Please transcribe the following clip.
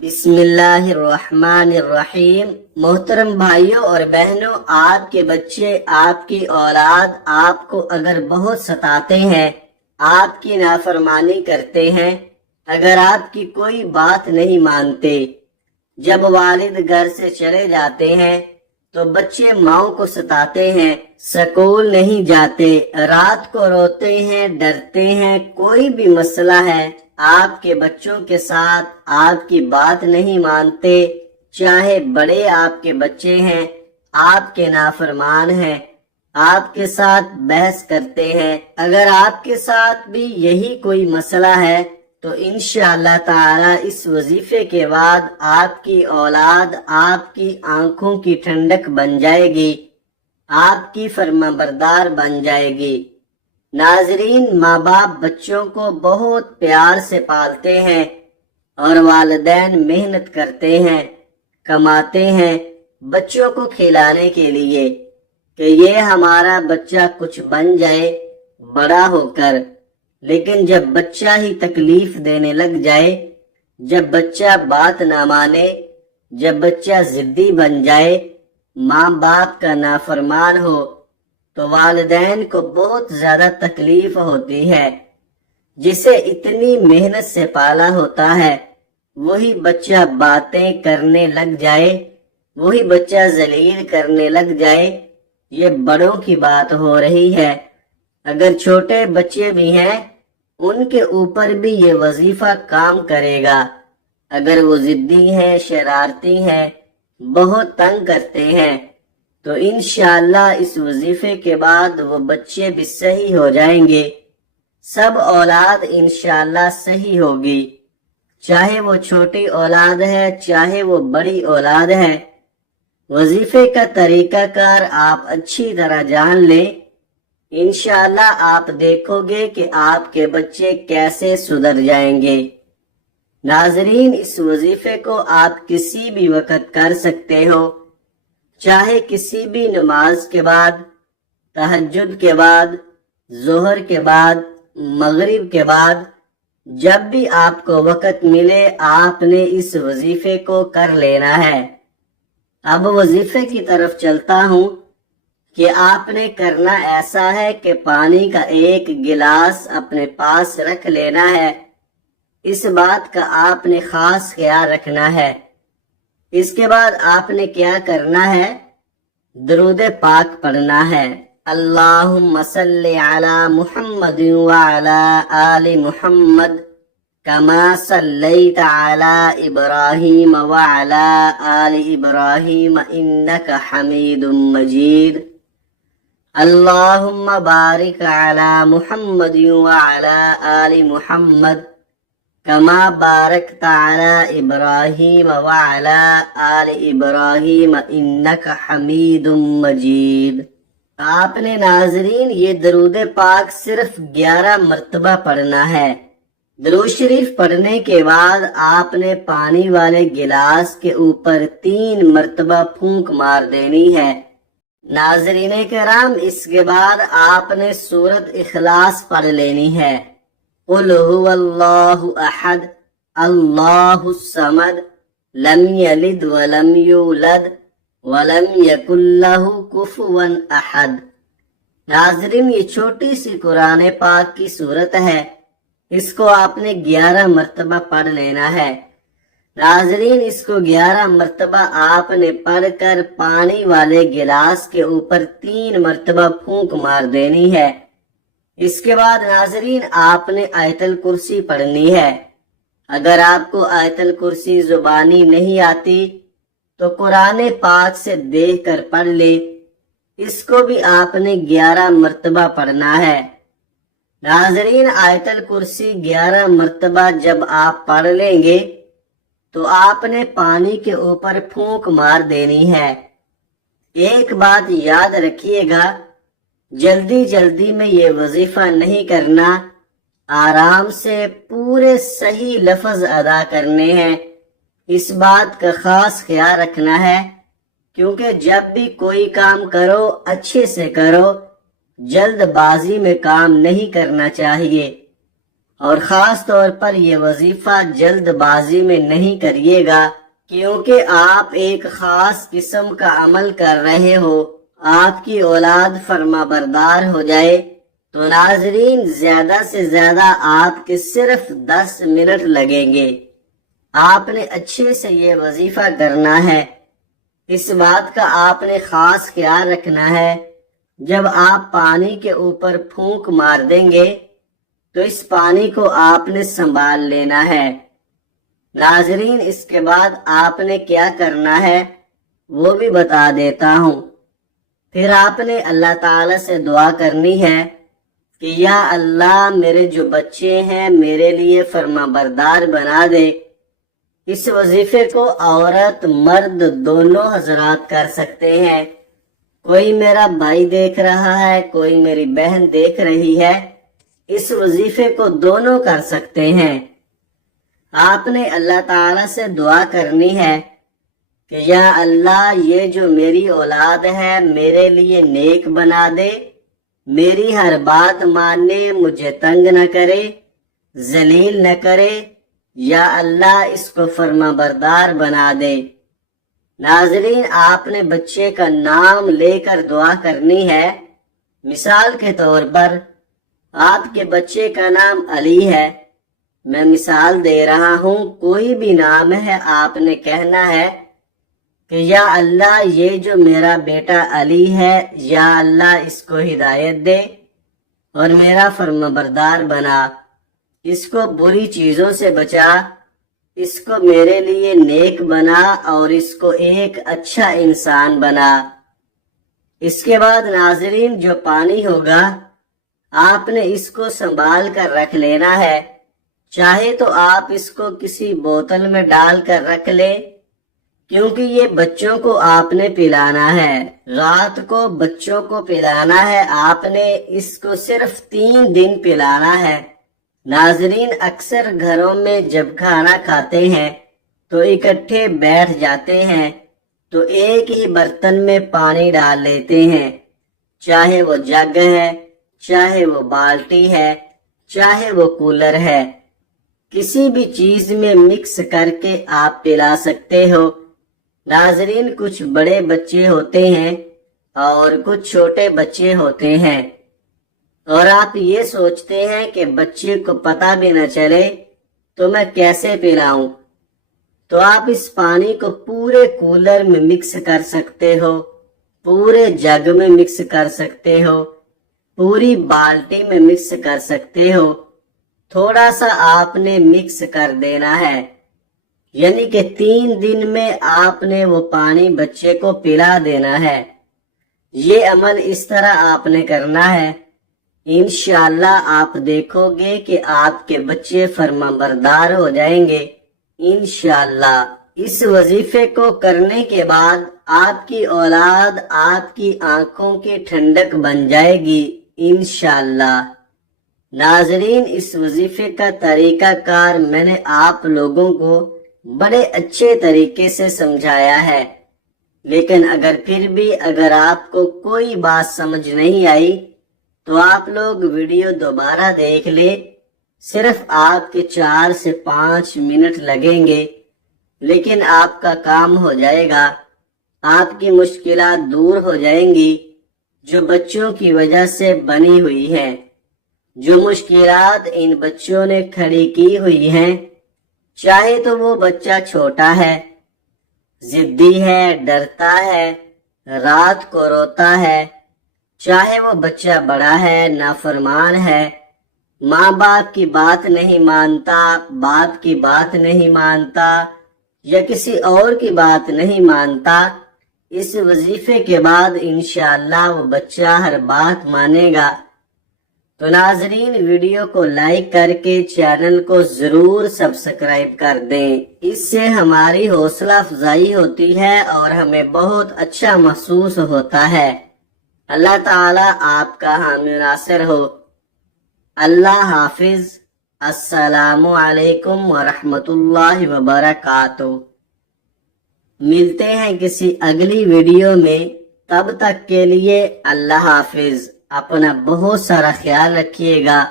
بسم اللہ الرحمن الرحیم۔ محترم بھائیوں اور بہنوں، آپ کے بچے، آپ کی اولاد آپ کو اگر بہت ستاتے ہیں، آپ کی نافرمانی کرتے ہیں، اگر آپ کی کوئی بات نہیں مانتے، جب والد گھر سے چلے جاتے ہیں تو بچے ماؤں کو ستاتے ہیں، سکول نہیں جاتے، رات کو روتے ہیں، ڈرتے ہیں، کوئی بھی مسئلہ ہے، آپ کے بچوں کے ساتھ آپ کی بات نہیں مانتے، چاہے بڑے آپ کے بچے ہیں، آپ کے نافرمان ہیں، آپ کے ساتھ بحث کرتے ہیں، اگر آپ کے ساتھ بھی یہی کوئی مسئلہ ہے تو انشاءاللہ تعالی اس وظیفے کے بعد آپ کی اولاد آپ کی آنکھوں کی ٹھنڈک بن جائے گی، آپ کی فرما بردار بن جائے گی۔ ناظرین، ماں باپ بچوں کو بہت پیار سے پالتے ہیں اور والدین محنت کرتے ہیں، کماتے ہیں بچوں کو کھلانے کے لیے کہ یہ ہمارا بچہ کچھ بن جائے بڑا ہو کر، لیکن جب بچہ ہی تکلیف دینے لگ جائے، جب بچہ بات نہ مانے، جب بچہ ضدی بن جائے، ماں باپ کا نافرمان ہو تو والدین کو بہت زیادہ تکلیف ہوتی ہے۔ جسے اتنی محنت سے پالا ہوتا ہے وہی بچہ باتیں کرنے لگ جائے، وہی بچہ ذلیل کرنے لگ جائے، یہ بڑوں کی بات ہو رہی ہے۔ اگر چھوٹے بچے بھی ہیں ان کے اوپر بھی یہ وظیفہ کام کرے گا۔ اگر وہ ضدی ہیں، شرارتی ہیں، بہت تنگ کرتے ہیں تو انشاءاللہ اس وظیفے کے بعد وہ بچے بھی صحیح ہو جائیں گے، سب اولاد انشاءاللہ صحیح ہوگی، چاہے وہ چھوٹی اولاد ہے چاہے وہ بڑی اولاد ہے۔ وظیفے کا طریقہ کار آپ اچھی طرح جان لیں، انشاءاللہ آپ دیکھو گے کہ آپ کے بچے کیسے سدھر جائیں گے۔ ناظرین، اس وظیفے کو آپ کسی بھی وقت کر سکتے ہو، چاہے کسی بھی نماز کے بعد، تہجد کے بعد، ظہر کے بعد، مغرب کے بعد، جب بھی آپ کو وقت ملے آپ نے اس وظیفے کو کر لینا ہے۔ اب وظیفے کی طرف چلتا ہوں کہ آپ نے کرنا ایسا ہے کہ پانی کا ایک گلاس اپنے پاس رکھ لینا ہے، اس بات کا آپ نے خاص خیال رکھنا ہے۔ اس کے بعد آپ نے کیا کرنا ہے؟ درود پاک پڑھنا ہے۔ اللہم صلی علی محمد وعلی آل محمد کما صلیت علی ابراہیم وعلی آل ابراہیم انک حمید مجید۔ اللہم بارک علی محمد وعلی آل محمد کما بارکت علی ابراہیم وعلی آل ابراہیم انک حمید مجید۔ آپ نے ناظرین یہ درود پاک صرف 11 مرتبہ پڑھنا ہے۔ درود شریف پڑھنے کے بعد آپ نے پانی والے گلاس کے اوپر 3 مرتبہ پھونک مار دینی ہے۔ ناظرین کرام، اس کے بعد آپ نے سورۃ اخلاص پڑھ لینی ہے۔ قل هو اللہ احد اللہ الصمد لم یلد ولم یولد ولم یکن لہ کفوا احد۔ ناظرین، یہ چھوٹی سی قرآن پاک کی سورت ہے، اس کو آپ نے 11 مرتبہ پڑھ لینا ہے۔ ناظرین، اس کو 11 مرتبہ آپ نے پڑھ کر پانی والے گلاس کے اوپر 3 مرتبہ پھونک مار دینی ہے۔ اس کے بعد ناظرین آپ نے آیت الکرسی پڑھنی ہے۔ اگر آپ کو آیت الکرسی زبانی نہیں آتی تو قرآن پاک سے دیکھ کر پڑھ لے، اس کو بھی آپ نے 11 مرتبہ پڑھنا ہے۔ ناظرین، آیت الکرسی 11 مرتبہ جب آپ پڑھ لیں گے تو آپ نے پانی کے اوپر پھونک مار دینی ہے۔ ایک بات یاد رکھیے گا، جلدی جلدی میں یہ وظیفہ نہیں کرنا، آرام سے پورے صحیح لفظ ادا کرنے ہیں، اس بات کا خاص خیال رکھنا ہے، کیونکہ جب بھی کوئی کام کرو اچھے سے کرو، جلد بازی میں کام نہیں کرنا چاہیے۔ اور خاص طور پر یہ وظیفہ جلد بازی میں نہیں کریے گا، کیونکہ آپ ایک خاص قسم کا عمل کر رہے ہو۔ آپ کی اولاد فرما بردار ہو جائے تو ناظرین زیادہ سے زیادہ آپ کے صرف 10 منٹ لگیں گے۔ آپ نے اچھے سے یہ وظیفہ کرنا ہے۔ اس بات کا آپ نے خاص خیال رکھنا ہے، جب آپ پانی کے اوپر پھونک مار دیں گے تو اس پانی کو آپ نے سنبھال لینا ہے۔ ناظرین اس کے بعد آپ نے کیا کرنا ہے وہ بھی بتا دیتا ہوں۔ پھر آپ نے اللہ تعالی سے دعا کرنی ہے کہ یا اللہ میرے جو بچے ہیں میرے لیے فرما بردار بنا دے۔ اس وظیفے کو عورت مرد دونوں حضرات کر سکتے ہیں۔ کوئی میرا بھائی دیکھ رہا ہے، کوئی میری بہن دیکھ رہی ہے، اس وظیفے کو دونوں کر سکتے ہیں۔ آپ نے اللہ تعالی سے دعا کرنی ہے کہ یا اللہ یہ جو میری اولاد ہے میرے لیے نیک بنا دے، میری ہر بات ماننے، مجھے تنگ نہ کرے، ذلیل نہ کرے، یا اللہ اس کو فرما بردار بنا دے۔ ناظرین آپ نے بچے کا نام لے کر دعا کرنی ہے۔ مثال کے طور پر آپ کے بچے کا نام علی ہے، میں مثال دے رہا ہوں، کوئی بھی نام ہے، آپ نے کہنا ہے کہ یا اللہ یہ جو میرا بیٹا علی ہے یا اللہ اس کو ہدایت دے اور میرا فرما بردار بنا، اس کو بری چیزوں سے بچا، اس کو میرے لیے نیک بنا اور اس کو ایک اچھا انسان بنا۔ اس کے بعد ناظرین جو پانی ہوگا آپ نے اس کو سنبھال کر رکھ لینا ہے، چاہے تو آپ اس کو کسی بوتل میں ڈال کر رکھ لیں، کیونکہ یہ بچوں کو آپ نے پلانا ہے، رات کو بچوں کو پلانا ہے، آپ نے اس کو صرف 3 دن پلانا ہے۔ ناظرین اکثر گھروں میں جب کھانا کھاتے ہیں تو اکٹھے بیٹھ جاتے ہیں تو ایک ہی برتن میں پانی ڈال لیتے ہیں، چاہے وہ جگ ہے، چاہے وہ بالٹی ہے، چاہے وہ کولر ہے، کسی بھی چیز میں مکس کر کے آپ پلا سکتے ہو۔ ناظرین کچھ بڑے بچے ہوتے ہیں اور کچھ چھوٹے بچے ہوتے ہیں، اور آپ یہ سوچتے ہیں کہ بچے کو پتہ بھی نہ چلے تو میں کیسے پلاؤں، تو آپ اس پانی کو پورے کولر میں مکس کر سکتے ہو، پورے جگ میں مکس کر سکتے ہو، پوری بالٹی میں مکس کر سکتے ہو، تھوڑا سا آپ نے مکس کر دینا ہے، یعنی کہ 3 دن میں آپ نے وہ پانی بچے کو پلا دینا ہے۔ یہ عمل اس طرح آپ نے کرنا ہے، انشاءاللہ آپ دیکھو گے کہ آپ کے بچے فرما بردار ہو جائیں گے انشاءاللہ۔ اس وظیفے کو کرنے کے بعد آپ کی اولاد آپ کی آنکھوں کی ٹھنڈک بن جائے گی انشاءاللہ۔ ناظرین اس وظیفے کا طریقہ کار میں نے آپ لوگوں کو بڑے اچھے طریقے سے سمجھایا ہے، لیکن اگر آپ کو کوئی بات سمجھ نہیں آئی تو آپ لوگ ویڈیو دوبارہ دیکھ لیں، صرف آپ کے 4 سے 5 منٹ لگیں گے، لیکن آپ کا کام ہو جائے گا، آپ کی مشکلات دور ہو جائیں گی جو بچوں کی وجہ سے بنی ہوئی ہیں۔ جو مشکلات ان بچوں نے کھڑی کی ہوئی ہیں، چاہے تو وہ بچہ چھوٹا ہے، ضدی ہے، ڈرتا ہے، رات کو روتا ہے، چاہے وہ بچہ بڑا ہے، نافرمان ہے، ماں باپ کی بات نہیں مانتا، باپ کی بات نہیں مانتا، یا کسی اور کی بات نہیں مانتا، اس وظیفے کے بعد انشاءاللہ وہ بچہ ہر بات مانے گا۔ تو ناظرین ویڈیو کو لائک کر کے چینل کو ضرور سبسکرائب کر دیں، اس سے ہماری حوصلہ افزائی ہوتی ہے اور ہمیں بہت اچھا محسوس ہوتا ہے۔ اللہ تعالی آپ کا حامی ناصر ہو۔ اللہ حافظ۔ السلام علیکم ورحمۃ اللہ وبرکاتہ۔ ملتے ہیں کسی اگلی ویڈیو میں، تب تک کے لیے اللہ حافظ۔ اپنا بہت سارا خیال رکھیے گا۔